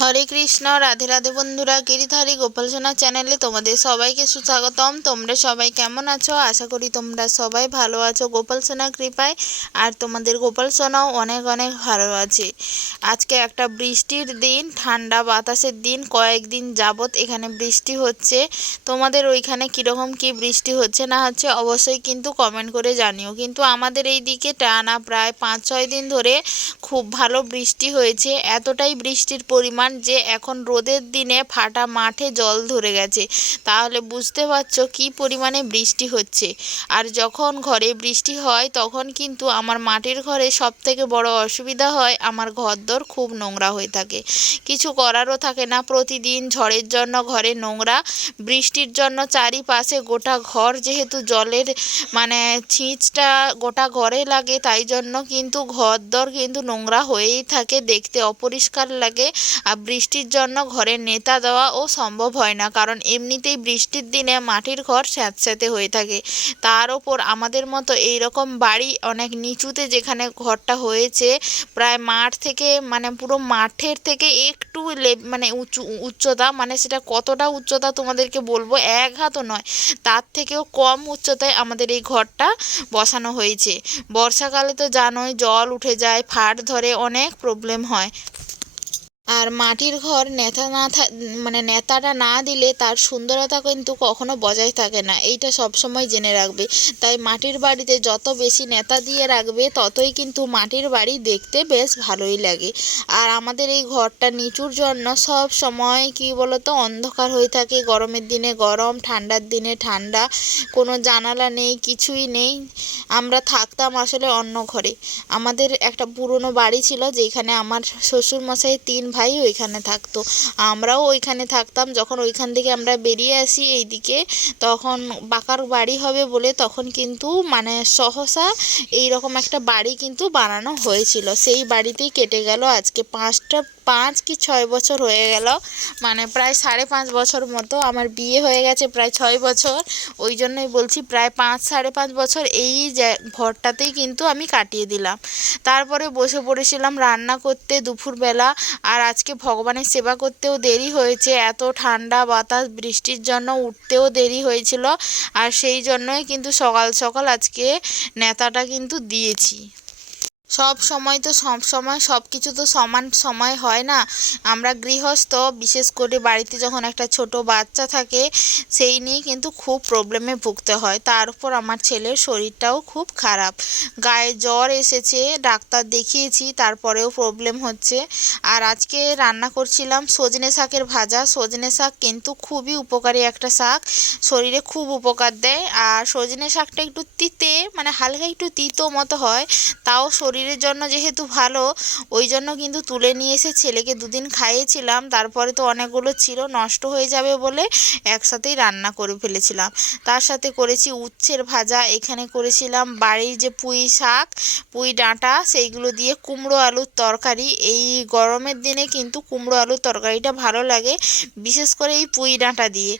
হরে কৃষ্ণ, রাধে রাধে বন্ধুরা। গিরিধারী গোপাল সোনা চ্যানেলে তোমাদের সবাইকে সুস্বাগতম। তোমরা সবাই কেমন আছো? আশা করি তোমরা সবাই ভালো আছো গোপাল সোনা কৃপায়। আর তোমাদের গোপাল সোনাও অনেক অনেক ভালো আছে। আজকে একটা বৃষ্টির দিন, ঠান্ডা বাতাসের দিন। কয়েকদিন যাবৎ এখানে বৃষ্টি হচ্ছে। তোমাদের ওইখানে কীরকম কি বৃষ্টি হচ্ছে না হচ্ছে অবশ্যই কিন্তু কমেন্ট করে জানিও। কিন্তু আমাদের এই দিকে টানা প্রায় 5-6 দিন ধরে খুব ভালো বৃষ্টি হয়েছে। এতটাই বৃষ্টির পরিমাণ যে এখন রোদের দিনে ফাটা মাঠে জল ধরে গেছে। তাহলে বুঝতে পারছো কি পরিমাণে বৃষ্টি হচ্ছে। আর যখন ঘরে বৃষ্টি হয় তখন কিন্তু আমার মাটির ঘরে সবথেকে বড় অসুবিধা হয়, আমার ঘরদোর খুব নোংরা হয়ে থাকে। কিছু করারও থাকে না, প্রতিদিন ঝড়ের জন্য ঘরে নোংরা, বৃষ্টির জন্য চারিপাশে গোটা ঘর, যেহেতু জলের ছিঁচটা গোটা ঘরে লাগে, তাই জন্য কিন্তু ঘরদোর কিন্তু নোংরা হয়েই থাকে, দেখতে অপরিষ্কার লাগে। আর বৃষ্টির জন্য ঘরে নেতা দেওয়াও সম্ভব হয় না, কারণ এমনিতেই বৃষ্টির দিনে মাটির ঘর স্যাঁতস্যাঁতে হয়ে থাকে। তার ওপর আমাদের মতো এই রকম বাড়ি অনেক নিচুতে যেখানে ঘরটা হয়েছে, প্রায় মাঠ থেকে পুরো মাঠের থেকে একটু উচ্চতা, সেটা কতটা উচ্চতা তোমাদেরকে বলবো, 1 হাতও নয়, তার থেকেও কম উচ্চতায় আমাদের এই ঘরটা বসানো হয়েছে। বর্ষাকালে তো জানোই জল উঠে যায়, ফাট ধরে, অনেক প্রবলেম হয়। আর মাটির ঘর নেতাটা না দিলে তার সুন্দরতা কিন্তু কখনো বজায় থাকে না, এইটা সবসময় জেনে রাখবে। তাই মাটির বাড়িতে যত বেশি নেতা দিয়ে রাখবে ততই কিন্তু মাটির বাড়ি দেখতে বেশ ভালোই লাগে। আর আমাদের এই ঘরটা নিচুর জন্য সব সময় কি বলতো অন্ধকার হয়ে থাকে। গরমের দিনে গরম, ঠান্ডার দিনে ঠান্ডা, কোনো জানালা নেই, কিছুই নেই। আমরা থাকতাম আসলে অন্য ঘরে। আমাদের একটা পুরনো বাড়ি ছিল যেখানে আমার শ্বশুরমশাই 3 ভাই ওইখানে থাকতো, আমরাও ওইখানে থাকতাম। যখন ওইখান থেকে আমরা বেরিয়ে আসি এইদিকে, তখন পাকার বাড়ি হবে বলে তখন কিন্তু সহসা এইরকম একটা বাড়ি কিন্তু বানানো হয়েছিল। সেই বাড়িতেই কেটে গেল আজকে 5 কি 6 বছর হয়ে গেল, প্রায় 5.5 বছর মতো। আমার বিয়ে হয়ে গেছে প্রায় 6 বছর, ওই জন্যই বলছি প্রায় 5-5.5 বছর এই ঘরটাতেই কিন্তু আমি কাটিয়ে দিলাম। তারপরে বসে পড়েছিলাম রান্না করতে দুপুরবেলা। আর আজকে ভগবানের সেবা করতেও দেরি হয়েছে, এত ঠান্ডা বাতাস বৃষ্টির জন্য উঠতেও দেরি হয়েছিল। আর সেই জন্যই কিন্তু সকাল সকাল আজকে নেতাটা কিন্তু দিয়েছি। সব সময় সব কিছু তো সমান সময় হয় না। আমরা গৃহস্থ, বিশেষ করে বাড়িতে যখন একটা ছোট বাচ্চা থাকে, সেই নিয়ে কিন্তু খুব প্রবলেমে ভুগতে হয়। তার উপর আমার ছেলের শরীরটাও খুব খারাপ, গায়ে জ্বর এসেছে, ডাক্তার দেখিয়েছি, তারপরেও প্রবলেম হচ্ছে। আর আজকে রান্না করছিলাম সজনে শাকের ভাজা। সজনে শাক কিন্তু খুবই উপকারী একটা শাক, শরীরে খুব উপকার দেয়। আর সজনে শাকটা একটু তিতে, হালকা একটু তিতো মতো হয়, তাও শরীরের জন্য যেহেতু ভালো, ওই জন্য কিন্তু তুলে নিয়ে এসে ছেলেকে 2 দিন খাইয়েছিলাম। তারপরে তো অনেকগুলো ছিল, নষ্ট হয়ে যাবে বলে একসাথেই রান্না করে ফেলেছিলাম। তার সাথে করেছি উচ্ছের ভাজা, এখানে করেছিলাম বাড়ির যে পুঁই শাক, পুঁই ডাঁটা, সেইগুলো দিয়ে কুমড়ো আলুর তরকারি। এই গরমের দিনে কিন্তু কুমড়ো আলুর তরকারিটা ভালো লাগে, বিশেষ করে এই পুঁই ডাঁটা দিয়ে।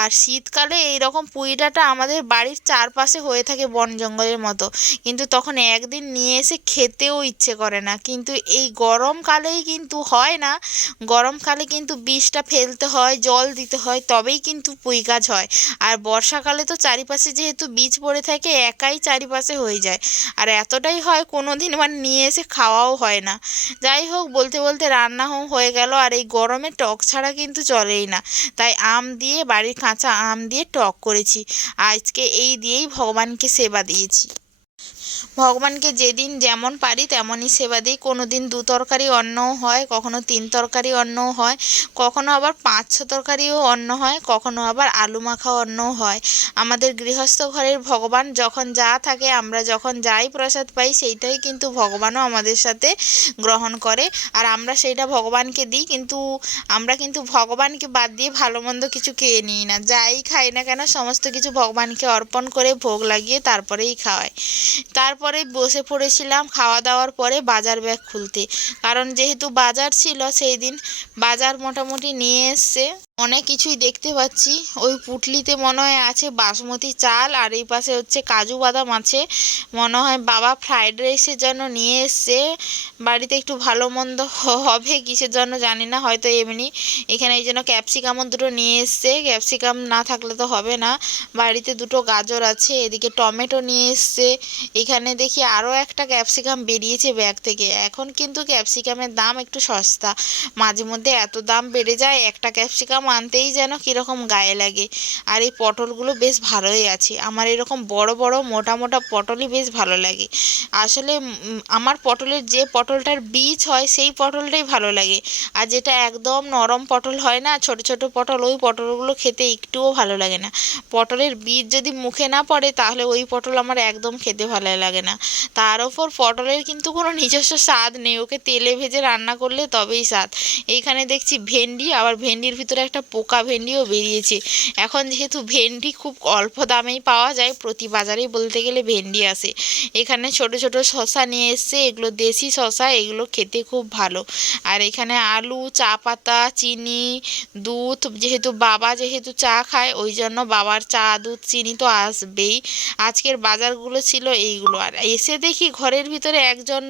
আর শীতকালে এই রকম পুঁই ডাঁটা আমাদের বাড়ির চারপাশে হয়ে থাকে বন জঙ্গলের মতো, কিন্তু তখন একদিন নিয়ে এসে খেতেও ইচ্ছে করে না। কিন্তু এই গরমকালেই কিন্তু হয় না, গরমকালে কিন্তু বীজটা ফেলতে হয়, জল দিতে হয়, তবেই কিন্তু পুঁই গাছ হয়। আর বর্ষাকালে তো চারিপাশে যেহেতু বীজ পড়ে থাকে, একাই চারিপাশে হয়ে যায়। আর এতটাই হয় কোনো দিন নিয়ে এসে খাওয়াও হয় না। যাই হোক, বলতে বলতে রান্নাও হয়ে গেল। আর এই গরমে টক ছাড়া কিন্তু চলেই না, তাই আম দিয়ে, বাড়ির কাঁচা আম দিয়ে টক করেছি। আজকে এই দিয়েই ভগবানকে সেবা দিয়েছি। ভগবানকে যেদিন যেমন পারি তেমনই সেবা দিই। কোনো দিন 2 তরকারি অন্নও হয়, কখনো 3 তরকারি অন্নও হয়, কখনো আবার 5-6 তরকারিও অন্ন হয়, কখনো আবার আলু মাখা অন্নও হয়। আমাদের গৃহস্থ ঘরের ভগবান যখন যা থাকে, আমরা যখন যাই প্রসাদ পাই, সেইটাই কিন্তু ভগবানও আমাদের সাথে গ্রহণ করে। আর আমরা সেইটা ভগবানকে দিই, কিন্তু আমরা কিন্তু ভগবানকে বাদ দিয়ে ভালো মন্দ কিছু খেয়ে নিই না। যাই খাই না কেন সমস্ত কিছু ভগবানকে অর্পণ করে ভোগ লাগিয়ে তারপরেই খাওয়াই। তারপরে বসে পড়েছিলাম খাওয়া দাওয়ার পরে বাজার ব্যাগ খুলতে, কারণ যেহেতু বাজার ছিল সেই দিন, বাজার মোটামুটি নিয়ে এসছে। অনেক কিছুই দেখতে পাচ্ছি। ওই পুটলিতে মনে হয় আছে বাসমতি চাল, আর এই পাশে হচ্ছে কাজু বাদাম আছে। মনে হয় বাবা ফ্রাইড রাইসের জন্য নিয়ে এসছে। বাড়িতে একটু ভালো মন্দ হবে কিসের জন্য জানি না, হয়তো এমনি। এখানে এই জন্য ক্যাপসিকামও দুটো নিয়ে এসছে, ক্যাপসিকাম না থাকলে তো হবে না। বাড়িতে দুটো গাজর আছে, এদিকে টমেটো নিয়ে এসছে। এখানে দেখি আরও একটা ক্যাপসিকাম বেরিয়েছে ব্যাগ থেকে। এখন কিন্তু ক্যাপসিকামের দাম একটু সস্তা, মাঝে মধ্যে এত দাম বেড়ে যায় একটা ক্যাপসিকাম আনতেই যেন কীরকম গায়ে লাগে। আর এই পটলগুলো বেশ ভালোই আছে, আমার এরকম বড় বড় মোটা মোটা পটলই বেশ ভালো লাগে। আসলে আমার পটলের যে পটলটার বীজ হয় সেই পটলটাই ভালো লাগে। আর যেটা একদম নরম পটল হয় না, ছোট ছোট পটল, ওই পটলগুলো খেতে একটুও ভালো লাগে না। পটলের বীজ যদি মুখে না পড়ে তাহলে ওই পটল আমার একদম খেতে ভালো লাগে না। তার ওপর পটলের কিন্তু কোনো নিজস্ব স্বাদ নেই, ওকে তেলে ভেজে রান্না করলে তবেই স্বাদ। এইখানে দেখছি ভেন্ডি, আবার ভেন্ডির ভিতরে একটা পোকা ভেন্ডিও বেরিয়েছে। এখন যেহেতু ভেন্ডি খুব অল্প দামেই পাওয়া যায়, প্রতি বাজারেই বলতে গেলে ভেন্ডি আসে। এখানে ছোট ছোট শসা নিয়ে এসছে, এগুলো দেশি শসা, এগুলো খেতে খুব ভালো। আর এখানে আলু, চা পাতা, চিনি, দুধ, যেহেতু চা খায় ওই জন্য বাবার চা, দুধ, চিনি তো আসবেই। আজকের বাজারগুলো ছিল এইগুলো। আর এসে দেখি ঘরের ভিতরে একজন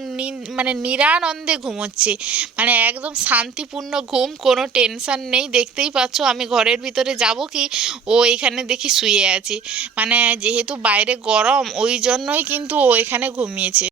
মানে নিরানন্দে ঘুমোচ্ছে, মানে একদম শান্তিপূর্ণ ঘুম, কোনো টেনশন নেই। দেখতেই পাচ্ছ আমি ঘরের ভিতরে যাব কি, ও এখানে দেখি শুয়ে আছে। মানে যেহেতু বাইরে গরম ওই জন্যই কিন্তু ও এখানে ঘুমিয়েছে।